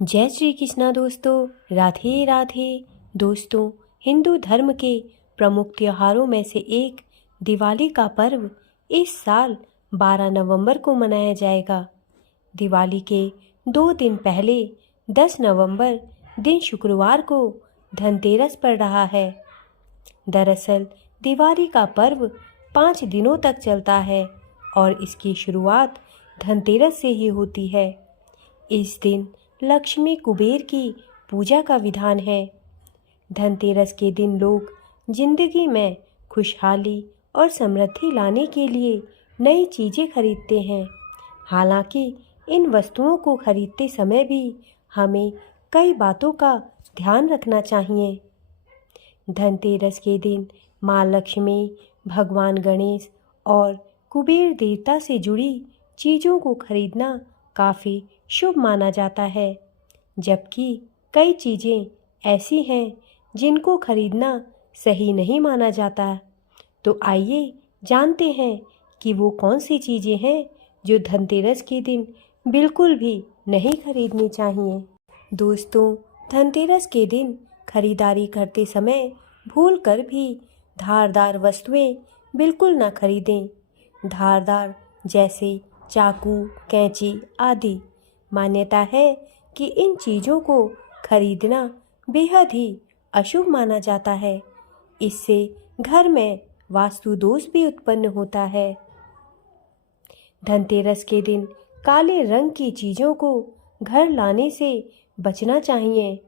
जय श्री कृष्णा दोस्तों, राधे राधे। दोस्तों, हिंदू धर्म के प्रमुख त्योहारों में से एक दिवाली का पर्व इस साल 12 नवंबर को मनाया जाएगा। दिवाली के 2 दिन पहले 10 नवंबर दिन शुक्रवार को धनतेरस पड़ रहा है। दरअसल दिवाली का पर्व 5 दिनों तक चलता है और इसकी शुरुआत धनतेरस से ही होती है। इस दिन लक्ष्मी कुबेर की पूजा का विधान है। धनतेरस के दिन लोग जिंदगी में खुशहाली और समृद्धि लाने के लिए नई चीज़ें खरीदते हैं। हालांकि इन वस्तुओं को खरीदते समय भी हमें कई बातों का ध्यान रखना चाहिए। धनतेरस के दिन माँ लक्ष्मी, भगवान गणेश और कुबेर देवता से जुड़ी चीज़ों को खरीदना काफ़ी शुभ माना जाता है, जबकि कई चीज़ें ऐसी हैं जिनको खरीदना सही नहीं माना जाता। तो आइए जानते हैं कि वो कौन सी चीज़ें हैं जो धनतेरस के दिन बिल्कुल भी नहीं खरीदनी चाहिए। दोस्तों, धनतेरस के दिन खरीदारी करते समय भूल कर भी धारदार वस्तुएं बिल्कुल ना खरीदें। धारदार जैसे चाकू, कैंची आदि। मान्यता है कि इन चीज़ों को खरीदना बेहद ही अशुभ माना जाता है। इससे घर में वास्तु दोष भी उत्पन्न होता है। धनतेरस के दिन काले रंग की चीज़ों को घर लाने से बचना चाहिए।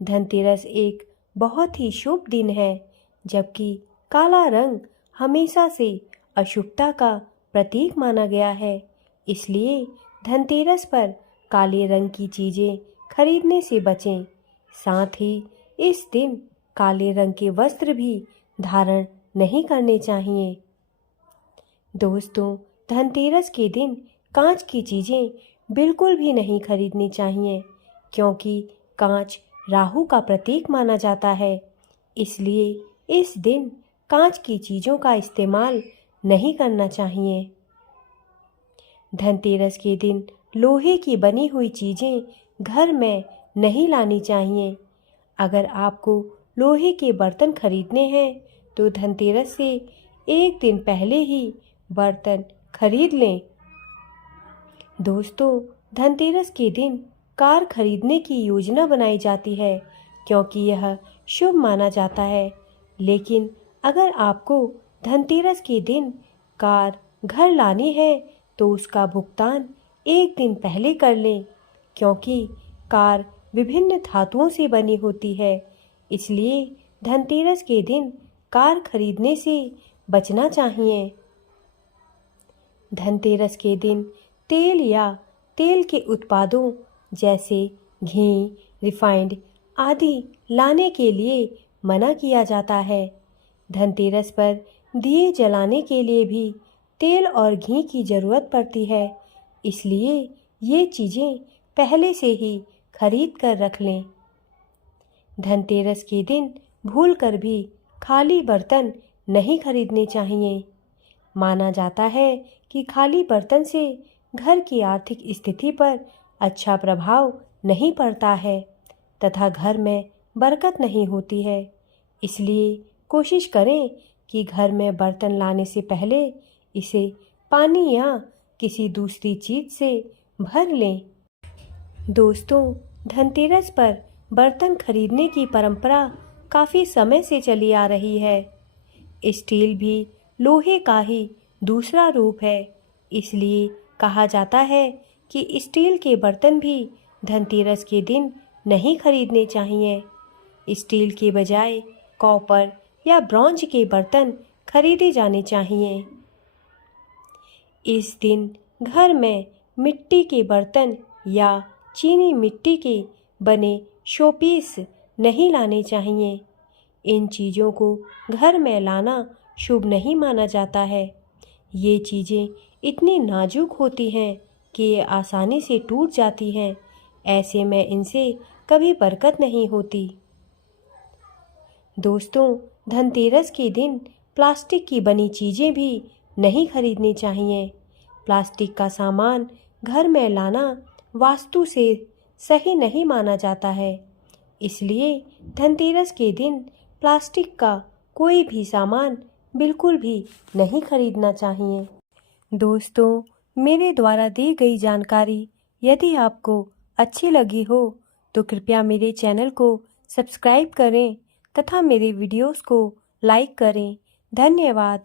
धनतेरस एक बहुत ही शुभ दिन है, जबकि काला रंग हमेशा से अशुभता का प्रतीक माना गया है। इसलिए धनतेरस पर काले रंग की चीज़ें खरीदने से बचें। साथ ही इस दिन काले रंग के वस्त्र भी धारण नहीं करने चाहिए। दोस्तों, धनतेरस के दिन कांच की चीज़ें बिल्कुल भी नहीं खरीदनी चाहिए, क्योंकि कांच राहु का प्रतीक माना जाता है। इसलिए इस दिन कांच की चीज़ों का इस्तेमाल नहीं करना चाहिए। धनतेरस के दिन लोहे की बनी हुई चीज़ें घर में नहीं लानी चाहिए। अगर आपको लोहे के बर्तन खरीदने हैं तो धनतेरस से एक दिन पहले ही बर्तन खरीद लें। दोस्तों, धनतेरस के दिन कार खरीदने की योजना बनाई जाती है, क्योंकि यह शुभ माना जाता है। लेकिन अगर आपको धनतेरस के दिन कार घर लानी है तो उसका भुगतान एक दिन पहले कर लें, क्योंकि कार विभिन्न धातुओं से बनी होती है। इसलिए धनतेरस के दिन कार खरीदने से बचना चाहिए। धनतेरस के दिन तेल या तेल के उत्पादों जैसे घी, रिफाइंड आदि लाने के लिए मना किया जाता है। धनतेरस पर दिए जलाने के लिए भी तेल और घी की ज़रूरत पड़ती है। इसलिए ये चीज़ें पहले से ही खरीद कर रख लें। धनतेरस के दिन भूल कर भी खाली बर्तन नहीं खरीदने चाहिए। माना जाता है कि खाली बर्तन से घर की आर्थिक स्थिति पर अच्छा प्रभाव नहीं पड़ता है तथा घर में बरकत नहीं होती है। इसलिए कोशिश करें कि घर में बर्तन लाने से पहले इसे पानी या किसी दूसरी चीज़ से भर लें। दोस्तों, धनतेरस पर बर्तन खरीदने की परंपरा काफ़ी समय से चली आ रही है। स्टील भी लोहे का ही दूसरा रूप है। इसलिए कहा जाता है कि स्टील के बर्तन भी धनतेरस के दिन नहीं खरीदने चाहिए। स्टील के बजाय कॉपर या ब्रॉन्ज के बर्तन खरीदे जाने चाहिए। इस दिन घर में मिट्टी के बर्तन या चीनी मिट्टी के बने शोपीस नहीं लाने चाहिए। इन चीज़ों को घर में लाना शुभ नहीं माना जाता है। ये चीज़ें इतनी नाजुक होती हैं कि ये आसानी से टूट जाती हैं। ऐसे में इनसे कभी बरकत नहीं होती। दोस्तों, धनतेरस के दिन प्लास्टिक की बनी चीज़ें भी नहीं खरीदनी चाहिए। प्लास्टिक का सामान घर में लाना वास्तु से सही नहीं माना जाता है। इसलिए धनतेरस के दिन प्लास्टिक का कोई भी सामान बिल्कुल भी नहीं खरीदना चाहिए। दोस्तों, मेरे द्वारा दी गई जानकारी यदि आपको अच्छी लगी हो तो कृपया मेरे चैनल को सब्सक्राइब करें तथा मेरे वीडियोस को लाइक करें। धन्यवाद।